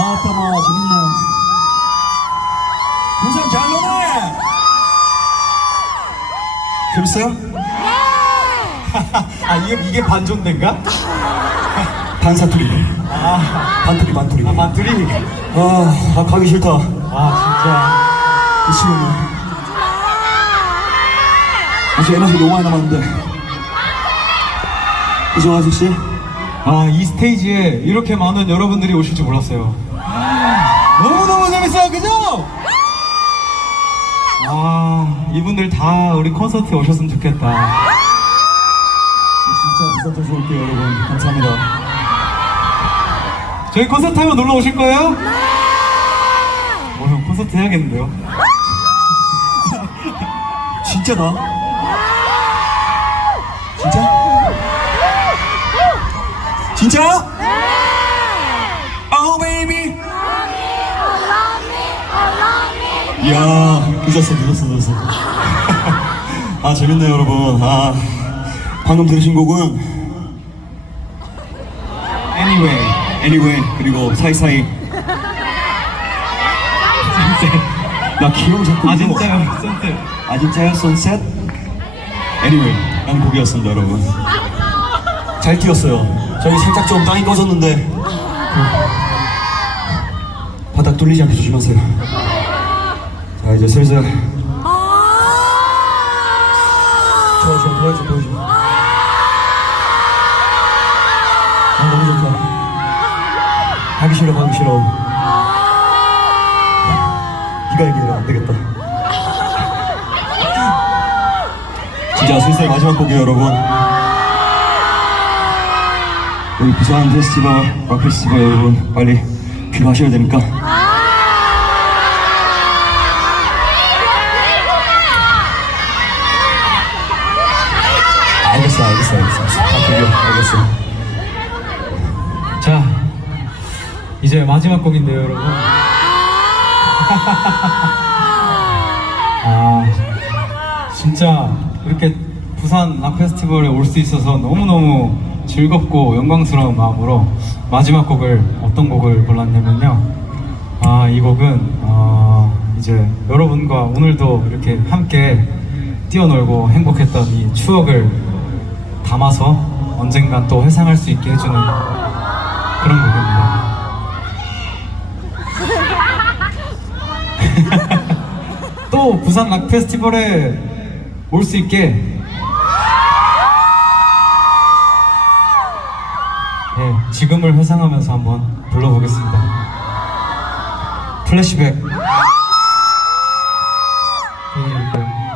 아따마 재밌네. 부산 잘 노네 재밌어요? 아 이게 이게 반존대인가? 반사투리. 아. 반투리 반투리. 아 반둘이. 아, 아 가기 싫다. 아 미치겠네 아직 에너지 너무 많이 남았는데. 그죠 아저씨? 진짜. 아이 스테이지에 이렇게 많은 여러분들이 오실 줄 몰랐어요. 너무 너무 재밌어요, 그죠? 아 이분들 다 우리 콘서트에 오셨으면 좋겠다. 진짜 부산 올게요 여러분 감사합니다 저희 콘서트 하면 놀러 오실 거예요? 오늘 콘서트 해야겠는데요? 진짜 나? 진짜? Oh baby 이야 늦었어 늦었어 늦었어 아 재밌네요 여러분 아 방금 들으신 곡은 Anyway. Anyway 그리고 사이사이 나 기억 자꾸 아 잊어. 진짜요, 센트. 아 진짜요? 선셋? Anyway 라는 곡이었습니다 여러분 잘 뛰었어요 저희 살짝 좀 땅이 꺼졌는데. 그, 바닥 뚫리지 않게 조심하세요. 자 이제 슬슬. 좋아 좋아 보여줘 보여줘. 아 너무 좋다. 가기 싫어 가기 싫어. 네가 얘기해라 안 되겠다. 진짜 슬슬 마지막 곡이에요 여러분 우리 부산 페스티벌 락 페스티벌 여러분 빨리 귀가하셔야 되니까. 알겠어 알겠어 알겠어. 다 들려. 알겠어. 자, 이제 마지막 곡인데요, 여러분. 아, 진짜 이렇게 부산 락 페스티벌에 올 수 있어서 너무너무 즐겁고 영광스러운 마음으로 마지막 곡을 어떤 곡을 골랐냐면요. 아, 이 곡은 어, 이제 여러분과 오늘도 이렇게 함께 뛰어놀고 행복했던 이 추억을 담아서 언젠간 또 회상할 수 있게 해주는 그런 곡입니다. 또 부산 락 페스티벌에 올 수 있게 지금을 회상하면서 한번 불러보겠습니다. 플래시백. 아! 네,